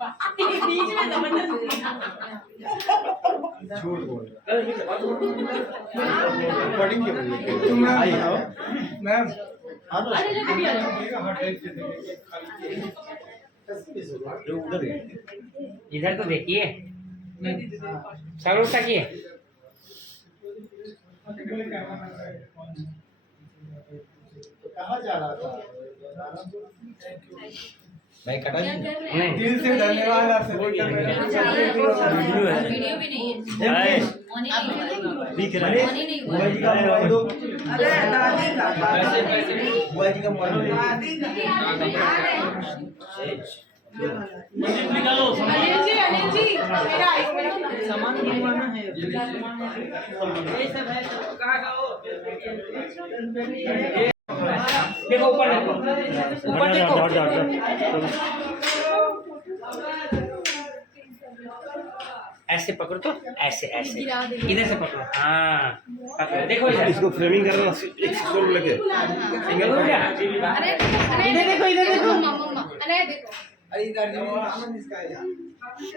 बीच में जबरदस्ती झूठ बोल पढ़ेंगे तुम मैम इधर तो देखिए सरोसा की है। कहाँ जा रहा था भाई कटा नहीं दिल से धन्यवाद आप सपोर्ट कर रहे हैं। वीडियो भी नहीं है दिख रहा है बुआ जी का मोबाइल दो। अरे दादी का बुआ जी का मोबाइल दो। अनिल जी मेरा सामान मंगवाना है। ये सब है कहाँ का हो? देखो ऊपर देखो ऊपर देखो। ऐसे पकड़ो तो ऐसे ऐसे इधर से पकड़ो। हाँ पकड़ो देखो इधर। इसको फ्रेमिंग करना एक सिक्सोल लेके सिंगल हो गया। अरे इधर देखो इधर देखो। मम्मा अरे देखो अरे इधर इसका है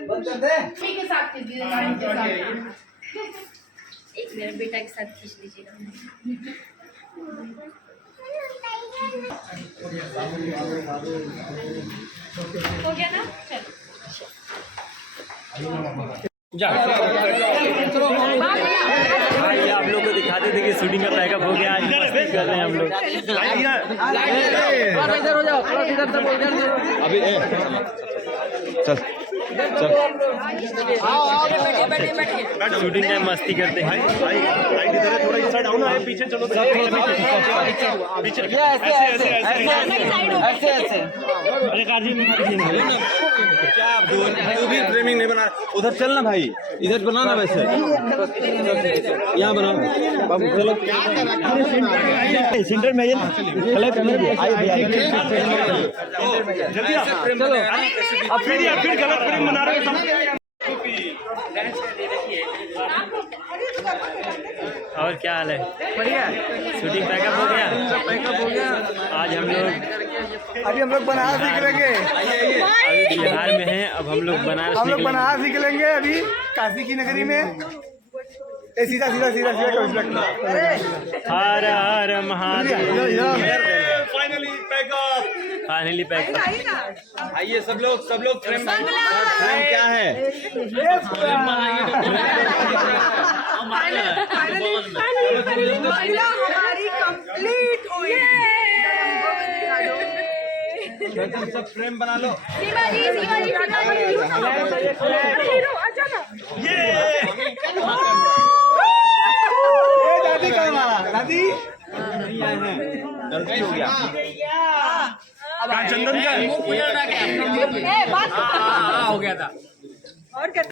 बंद कर दे। मम्मी के साथ कीजिए गाड़ी के साथ एक मेरे बेटा के साथ खींच लीजिएगा। हो गया ना चलो जाओ भाई आप लोग को दिखाते थे कि शूटिंग का पैकअप हो गया। आज मस्ती कर रहे हैं हम लोग। इधर हो जाओ थोड़ा इधर से बोल दे अभी चल चल शूटिंग में मस्ती करते हैं। लाइट इधर है थोड़ा इस साइड आओ ना पीछे चलो पीछे ऐसे अरे काजी में क्या तू भी फ्रेमिंग नहीं बना उधर चल ना भाई इधर बना ना वैसे यहाँ बना बाबू चलो सेंटर में जल्दी चलो अब फिर गलत फ्रेम बना रहे हो। और क्या हाल है? बढ़िया शूटिंग पैकअप हो गया। आज हम लोग अभी हम लोग बनारस निकलेंगे। अभी बिहार में हैं। अब हम लोग बनारस हम लोग निकलेंगे। बनारस निकलेंगे अभी काशी की नगरी में। ए सीधा सीधा सीधा सीधा करो हर हर महादेव। Finally pack up. आइए सब लोग फ्रेम क्या है हमारी कंप्लीट हुई। सब फ्रेम बना लो शिवाजी दादी कहाँ हमारा दादी गलती हो गया चंदन का बात और क्या